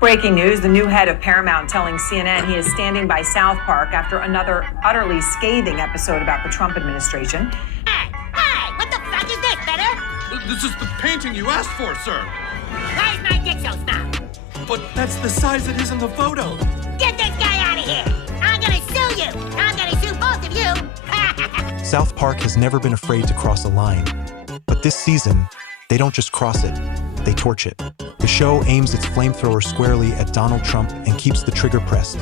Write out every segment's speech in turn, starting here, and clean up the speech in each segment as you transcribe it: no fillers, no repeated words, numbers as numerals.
Breaking news, the new head of Paramount telling CNN he is standing by South Park after another utterly scathing episode about the Trump administration. Hey, what the fuck is this, better? This is the painting you asked for, sir. Why is my dick so small? But that's the size it is in the photo. Get this guy out of here! I'm gonna sue you! I'm gonna sue both of you! South Park has never been afraid to cross a line. But this season, they don't just cross it, they torch it. The show aims its flamethrower squarely at Donald Trump and keeps the trigger pressed,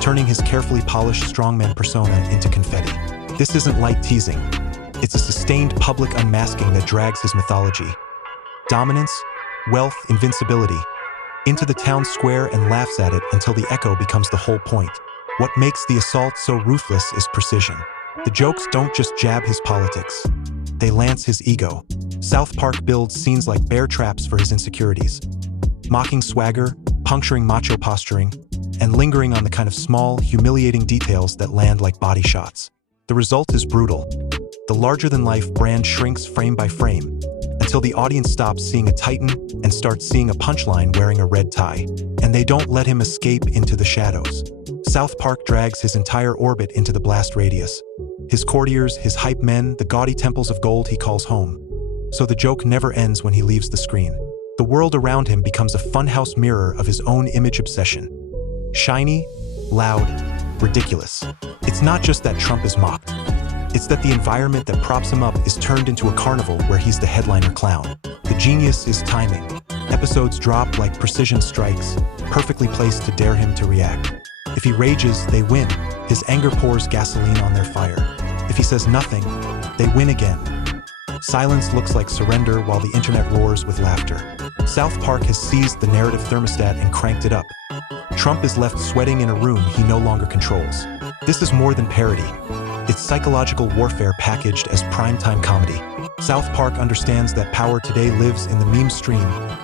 turning his carefully polished strongman persona into confetti. This isn't light teasing. It's a sustained public unmasking that drags his mythology. Dominance, wealth, invincibility, into the town square and laughs at it until the echo becomes the whole point. What makes the assault so ruthless is precision. The jokes don't just jab his politics. They lance his ego. South Park builds scenes like bear traps for his insecurities, mocking swagger, puncturing macho posturing, and lingering on the kind of small, humiliating details that land like body shots. The result is brutal. The larger-than-life brand shrinks frame by frame, until the audience stops seeing a titan and starts seeing a punchline wearing a red tie. And they don't let him escape into the shadows. South Park drags his entire orbit into the blast radius. His courtiers, his hype men, the gaudy temples of gold he calls home. So the joke never ends when he leaves the screen. The world around him becomes a funhouse mirror of his own image obsession. Shiny, loud, ridiculous. It's not just that Trump is mocked. It's that the environment that props him up is turned into a carnival where he's the headliner clown. The genius is timing. Episodes drop like precision strikes, perfectly placed to dare him to react. If he rages, they win. His anger pours gasoline on their fire. If he says nothing, they win again. Silence looks like surrender while the internet roars with laughter. South Park has seized the narrative thermostat and cranked it up. Trump is left sweating in a room he no longer controls. This is more than parody. It's psychological warfare packaged as primetime comedy. South Park understands that power today lives in the meme stream,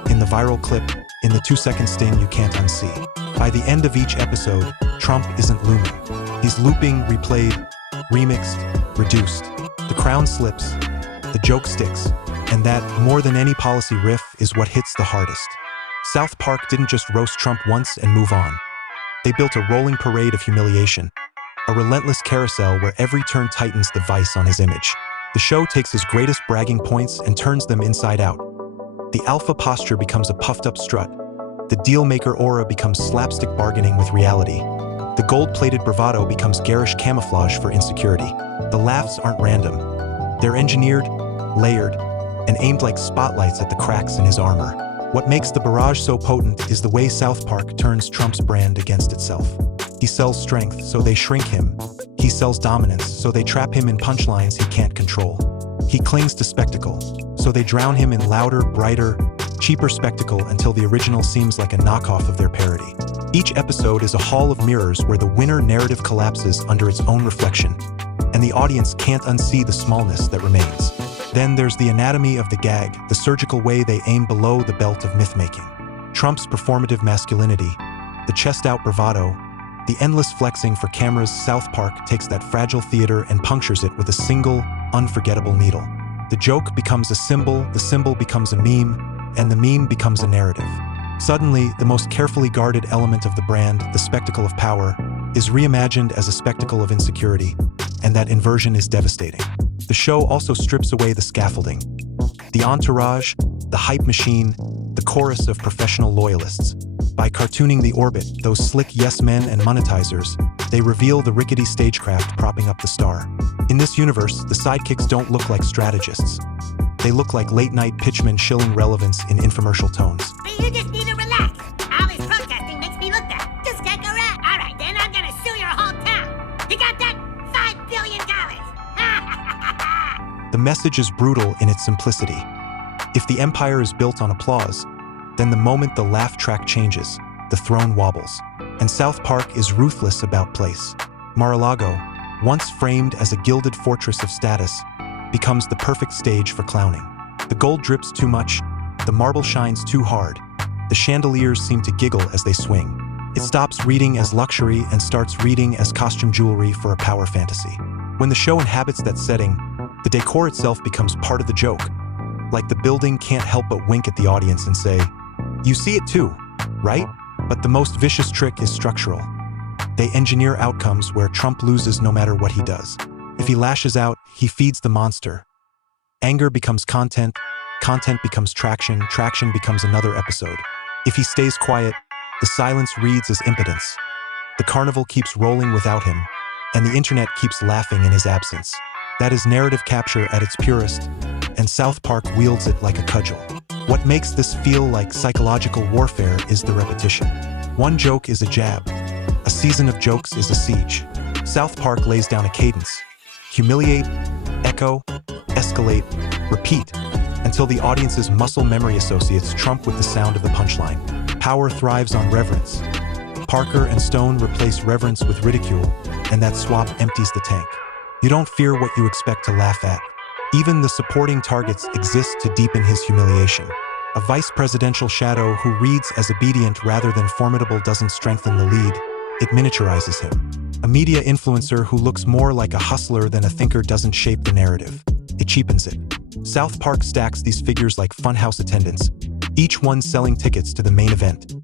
in the viral clip, in the 2-second sting you can't unsee. By the end of each episode, Trump isn't looming. He's looping, replayed, remixed, reduced. The crown slips, the joke sticks, and that, more than any policy riff, is what hits the hardest. South Park didn't just roast Trump once and move on. They built a rolling parade of humiliation, a relentless carousel where every turn tightens the vice on his image. The show takes his greatest bragging points and turns them inside out. The alpha posture becomes a puffed-up strut. The deal-maker aura becomes slapstick bargaining with reality. The gold-plated bravado becomes garish camouflage for insecurity. The laughs aren't random. They're engineered, layered, and aimed like spotlights at the cracks in his armor. What makes the barrage so potent is the way South Park turns Trump's brand against itself. He sells strength, so they shrink him. He sells dominance, so they trap him in punchlines he can't control. He clings to spectacle, so they drown him in louder, brighter, cheaper spectacle until the original seems like a knockoff of their parody. Each episode is a hall of mirrors where the winner narrative collapses under its own reflection, and the audience can't unsee the smallness that remains. Then there's the anatomy of the gag, the surgical way they aim below the belt of myth-making. Trump's performative masculinity, the chest-out bravado, the endless flexing for cameras. South Park takes that fragile theater and punctures it with a single, unforgettable needle. The joke becomes a symbol, the symbol becomes a meme, and the meme becomes a narrative. Suddenly, the most carefully guarded element of the brand, the spectacle of power, is reimagined as a spectacle of insecurity, and that inversion is devastating. The show also strips away the scaffolding. The entourage, the hype machine, the chorus of professional loyalists. By cartooning the orbit, those slick yes-men and monetizers, they reveal the rickety stagecraft propping up the star. In this universe, the sidekicks don't look like strategists. They look like late-night pitchmen shilling relevance in infomercial tones. You just need to relax. All this protesting makes me look bad. Just stick around. All right, then I'm gonna sue your whole town. You got that? $5 billion. The message is brutal in its simplicity. If the empire is built on applause, then the moment the laugh track changes, the throne wobbles. And South Park is ruthless about place. Mar-a-Lago, once framed as a gilded fortress of status, becomes the perfect stage for clowning. The gold drips too much, the marble shines too hard, the chandeliers seem to giggle as they swing. It stops reading as luxury and starts reading as costume jewelry for a power fantasy. When the show inhabits that setting, the decor itself becomes part of the joke. Like the building can't help but wink at the audience and say, "You see it too, right?" But the most vicious trick is structural. They engineer outcomes where Trump loses no matter what he does. If he lashes out, he feeds the monster. Anger becomes content, content becomes traction, traction becomes another episode. If he stays quiet, the silence reads as impotence. The carnival keeps rolling without him, and the internet keeps laughing in his absence. That is narrative capture at its purest, and South Park wields it like a cudgel. What makes this feel like psychological warfare is the repetition. One joke is a jab. A season of jokes is a siege. South Park lays down a cadence. Humiliate, echo, escalate, repeat, until the audience's muscle memory associates Trump with the sound of the punchline. Power thrives on reverence. Parker and Stone replace reverence with ridicule, and that swap empties the tank. You don't fear what you expect to laugh at. Even the supporting targets exist to deepen his humiliation. A vice presidential shadow who reads as obedient rather than formidable doesn't strengthen the lead, it miniaturizes him. A media influencer who looks more like a hustler than a thinker doesn't shape the narrative, it cheapens it. South Park stacks these figures like funhouse attendants, each one selling tickets to the main event.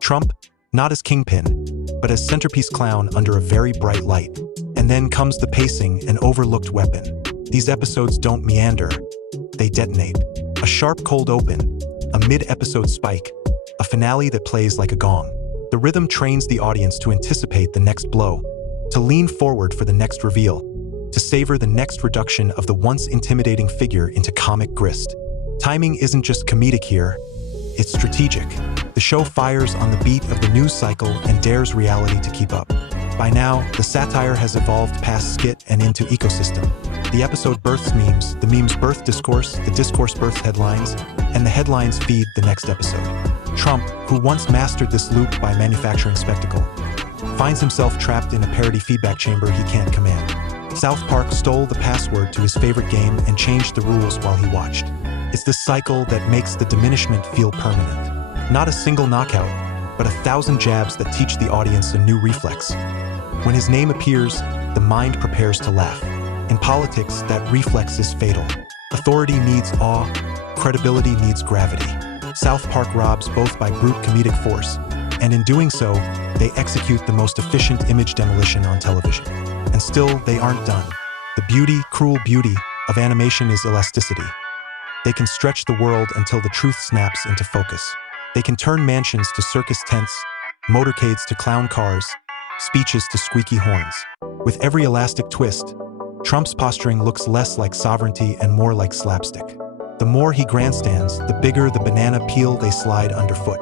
Trump, not as kingpin, but as centerpiece clown under a very bright light. And then comes the pacing, an overlooked weapon. These episodes don't meander, they detonate. A sharp cold open, a mid-episode spike, a finale that plays like a gong. The rhythm trains the audience to anticipate the next blow, to lean forward for the next reveal, to savor the next reduction of the once intimidating figure into comic grist. Timing isn't just comedic here, it's strategic. The show fires on the beat of the news cycle and dares reality to keep up. By now, the satire has evolved past skit and into ecosystem. The episode births memes, the memes birth discourse, the discourse births headlines, and the headlines feed the next episode. Trump, who once mastered this loop by manufacturing spectacle, finds himself trapped in a parody feedback chamber he can't command. South Park stole the password to his favorite game and changed the rules while he watched. It's this cycle that makes the diminishment feel permanent. Not a single knockout, but 1,000 jabs that teach the audience a new reflex. When his name appears, the mind prepares to laugh. In politics, that reflex is fatal. Authority needs awe, credibility needs gravity. South Park robs both by brute comedic force, and in doing so, they execute the most efficient image demolition on television. And still, they aren't done. The beauty, cruel beauty, of animation is elasticity. They can stretch the world until the truth snaps into focus. They can turn mansions to circus tents, motorcades to clown cars, speeches to squeaky horns. With every elastic twist, Trump's posturing looks less like sovereignty and more like slapstick. The more he grandstands, the bigger the banana peel they slide underfoot.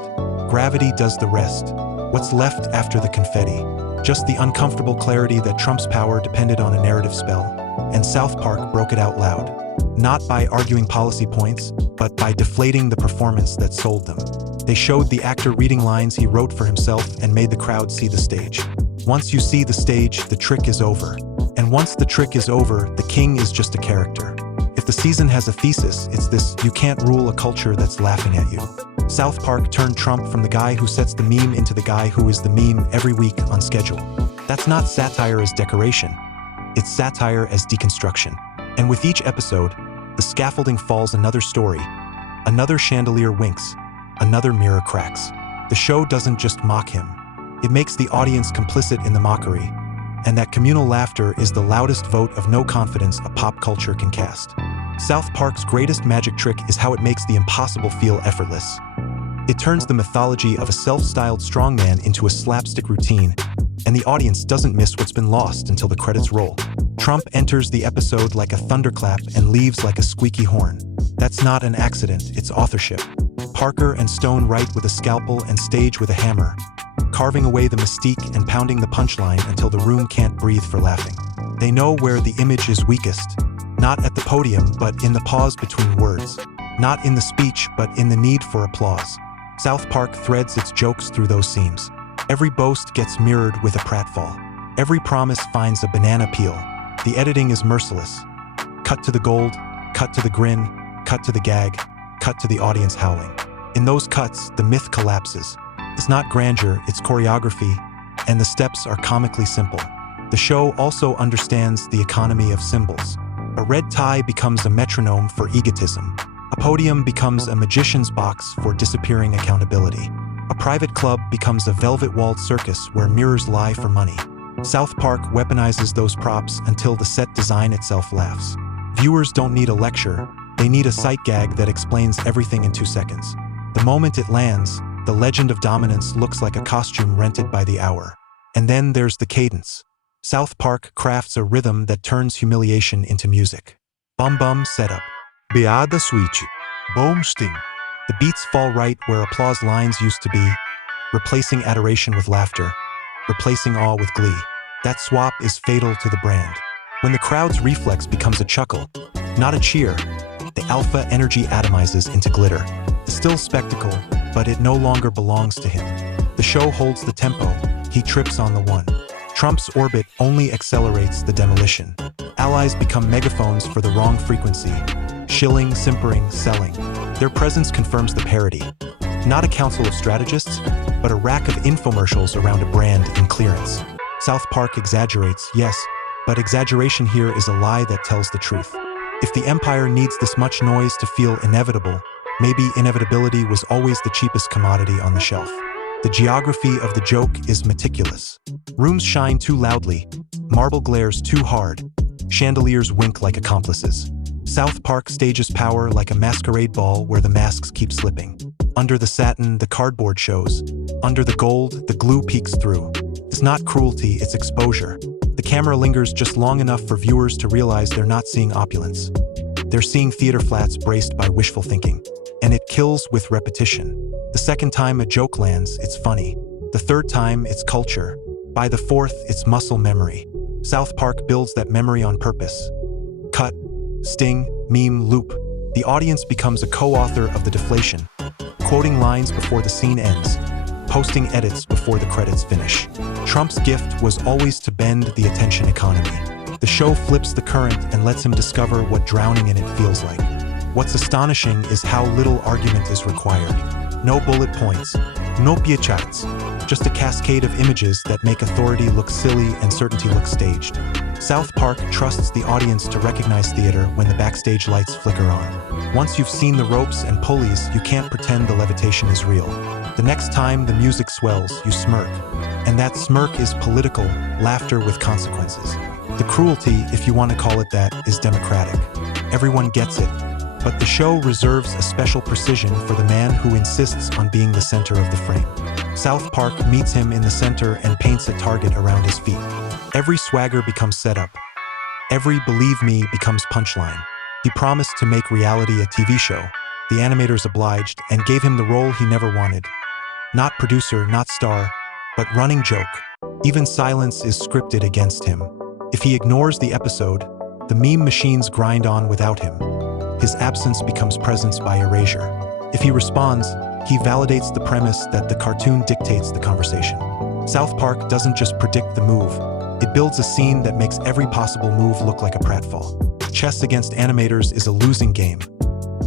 Gravity does the rest. What's left after the confetti? Just the uncomfortable clarity that Trump's power depended on a narrative spell, and South Park broke it out loud. Not by arguing policy points, but by deflating the performance that sold them. They showed the actor reading lines he wrote for himself and made the crowd see the stage. Once you see the stage, the trick is over. And once the trick is over, the king is just a character. If the season has a thesis, it's this: you can't rule a culture that's laughing at you. South Park turned Trump from the guy who sets the meme into the guy who is the meme every week on schedule. That's not satire as decoration. It's satire as deconstruction. And with each episode, the scaffolding falls another story. Another chandelier winks. Another mirror cracks. The show doesn't just mock him. It makes the audience complicit in the mockery. And that communal laughter is the loudest vote of no confidence a pop culture can cast. South Park's greatest magic trick is how it makes the impossible feel effortless. It turns the mythology of a self-styled strongman into a slapstick routine, and the audience doesn't miss what's been lost until the credits roll. Trump enters the episode like a thunderclap and leaves like a squeaky horn. That's not an accident, it's authorship. Parker and Stone write with a scalpel and stage with a hammer, carving away the mystique and pounding the punchline until the room can't breathe for laughing. They know where the image is weakest, not at the podium, but in the pause between words. Not in the speech, but in the need for applause. South Park threads its jokes through those seams. Every boast gets mirrored with a pratfall. Every promise finds a banana peel. The editing is merciless. Cut to the gold, cut to the grin, cut to the gag, cut to the audience howling. In those cuts, the myth collapses. It's not grandeur, it's choreography, and the steps are comically simple. The show also understands the economy of symbols. A red tie becomes a metronome for egotism. A podium becomes a magician's box for disappearing accountability. A private club becomes a velvet-walled circus where mirrors lie for money. South Park weaponizes those props until the set design itself laughs. Viewers don't need a lecture, they need a sight gag that explains everything in 2 seconds. The moment it lands, the legend of dominance looks like a costume rented by the hour. And then there's the cadence. South Park crafts a rhythm that turns humiliation into music. Bum bum setup. Beada switch. Boom sting. The beats fall right where applause lines used to be, replacing adoration with laughter, replacing awe with glee. That swap is fatal to the brand. When the crowd's reflex becomes a chuckle, not a cheer, the alpha energy atomizes into glitter. Still spectacle, but it no longer belongs to him. The show holds the tempo, he trips on the one. Trump's orbit only accelerates the demolition. Allies become megaphones for the wrong frequency, shilling, simpering, selling. Their presence confirms the parody. Not a council of strategists, but a rack of infomercials around a brand in clearance. South Park exaggerates, yes, but exaggeration here is a lie that tells the truth. If the empire needs this much noise to feel inevitable, maybe inevitability was always the cheapest commodity on the shelf. The geography of the joke is meticulous. Rooms shine too loudly, marble glares too hard, chandeliers wink like accomplices. South Park stages power like a masquerade ball where the masks keep slipping. Under the satin, the cardboard shows. Under the gold, the glue peeks through. It's not cruelty, it's exposure. The camera lingers just long enough for viewers to realize they're not seeing opulence. They're seeing theater flats braced by wishful thinking. And it kills with repetition. The second time a joke lands, it's funny. The third time, it's culture. By the fourth, it's muscle memory. South Park builds that memory on purpose. Cut, sting, meme, loop. The audience becomes a co-author of the deflation, quoting lines before the scene ends, posting edits before the credits finish. Trump's gift was always to bend the attention economy. The show flips the current and lets him discover what drowning in it feels like. What's astonishing is how little argument is required. No bullet points, no pie charts, just a cascade of images that make authority look silly and certainty look staged. South Park trusts the audience to recognize theater when the backstage lights flicker on. Once you've seen the ropes and pulleys, you can't pretend the levitation is real. The next time the music swells, you smirk. And that smirk is political, laughter with consequences. The cruelty, if you want to call it that, is democratic. Everyone gets it. But the show reserves a special precision for the man who insists on being the center of the frame. South Park meets him in the center and paints a target around his feet. Every swagger becomes setup. Every believe me becomes punchline. He promised to make reality a TV show. The animators obliged and gave him the role he never wanted. Not producer, not star, but running joke. Even silence is scripted against him. If he ignores the episode, the meme machines grind on without him. His absence becomes presence by erasure. If he responds, he validates the premise that the cartoon dictates the conversation. South Park doesn't just predict the move, it builds a scene that makes every possible move look like a pratfall. Chess against animators is a losing game.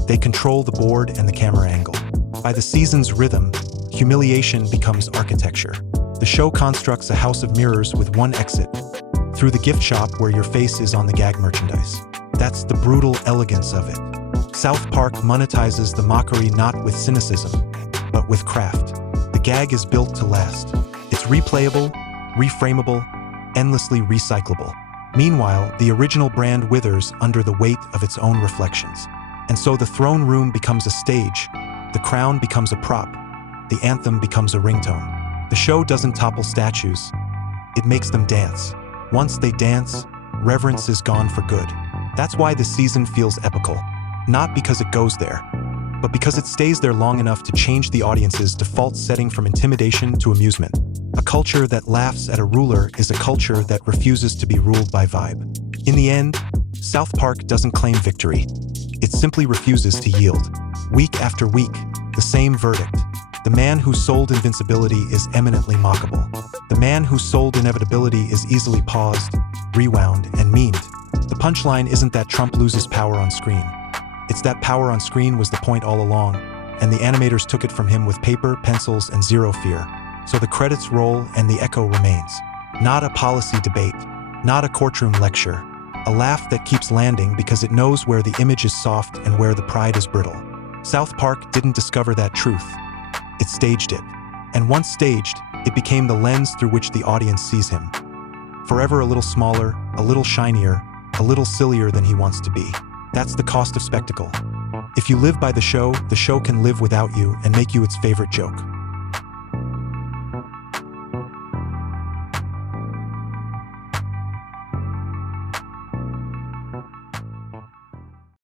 They control the board and the camera angle. By the season's rhythm, humiliation becomes architecture. The show constructs a house of mirrors with one exit, through the gift shop where your face is on the gag merchandise. That's the brutal elegance of it. South Park monetizes the mockery not with cynicism, but with craft. The gag is built to last. It's replayable, reframable, endlessly recyclable. Meanwhile, the original brand withers under the weight of its own reflections. And so the throne room becomes a stage, the crown becomes a prop, the anthem becomes a ringtone. The show doesn't topple statues, it makes them dance. Once they dance, reverence is gone for good. That's why the season feels epical. Not because it goes there, but because it stays there long enough to change the audience's default setting from intimidation to amusement. A culture that laughs at a ruler is a culture that refuses to be ruled by vibe. In the end, South Park doesn't claim victory. It simply refuses to yield. Week after week, the same verdict. The man who sold invincibility is eminently mockable. The man who sold inevitability is easily paused, rewound, and memed. The punchline isn't that Trump loses power on screen. It's that power on screen was the point all along, and the animators took it from him with paper, pencils, and zero fear. So the credits roll and the echo remains. Not a policy debate, not a courtroom lecture. A laugh that keeps landing because it knows where the image is soft and where the pride is brittle. South Park didn't discover that truth. It staged it. And once staged, it became the lens through which the audience sees him. Forever a little smaller, a little shinier, a little sillier than he wants to be. That's the cost of spectacle. If you live by the show can live without you and make you its favorite joke.